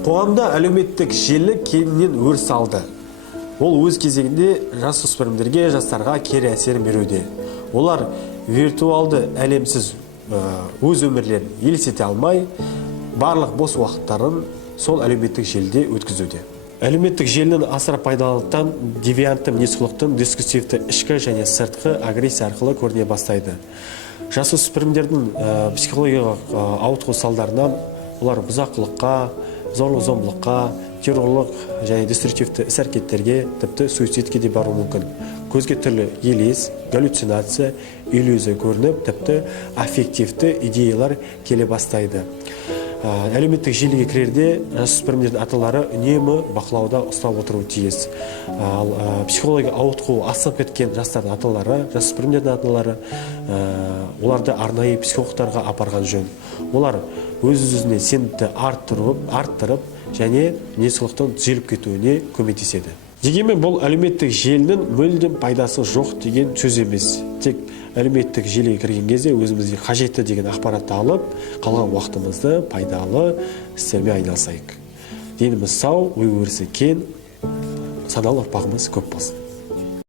Қоғамда әлеуметтік желі кеңінен өріс алды. Ол өз кезегінде жасөспірімдерге, жастарға кері әсерін беруде. Олар виртуалды әлемсіз өз өмірлерін елестете алмай, барлық бос уақыттарын сол әлеуметтік желіде өткізуде. Әлеуметтік желінің асыра пайдалылықтан девиантты мінез-құлықтың дискурсивті ішкі және сыртқы агрессия арқылы көріне бастайды. Жасөспірімдердің психологиялық ауытқу салдарынан олар бұзақылыққа, зорлық-зомбылыққа, террорлық және деструктивті іс-әрекеттерге, тіпті суицидке де баруы мүмкін. Көзге түрлі елес, галлюцинация, иллюзия көрініп, тіпті аффективті идеялар келе бастайды. Әлеуметтік желіге кірерде жасөспірімдердің аталары үнемі бақылауда ұстап отыруы тиіс. Психология ауытқуы асып кеткен жастардың аталары, жасөспірімдердің аталары, оларды арнайы психологтарға апарған жөн. Олар өз-өзіне сенімді арттырып және мінез-құлықтың түзеліп кетуіне көмектеседі. Дегенмен бұл әлеуметтік желінің мүлдем пайдасы жоқ деген сөз емес. Тек әлеуметтік желіге кірген кезде өзімізге қажетті деген ақпаратты алып, қалған уақытымызды пайдалы істермен айналысайық. Деніміз сау, ой-өрісі кең, саналы ұрпағымыз көп болсын.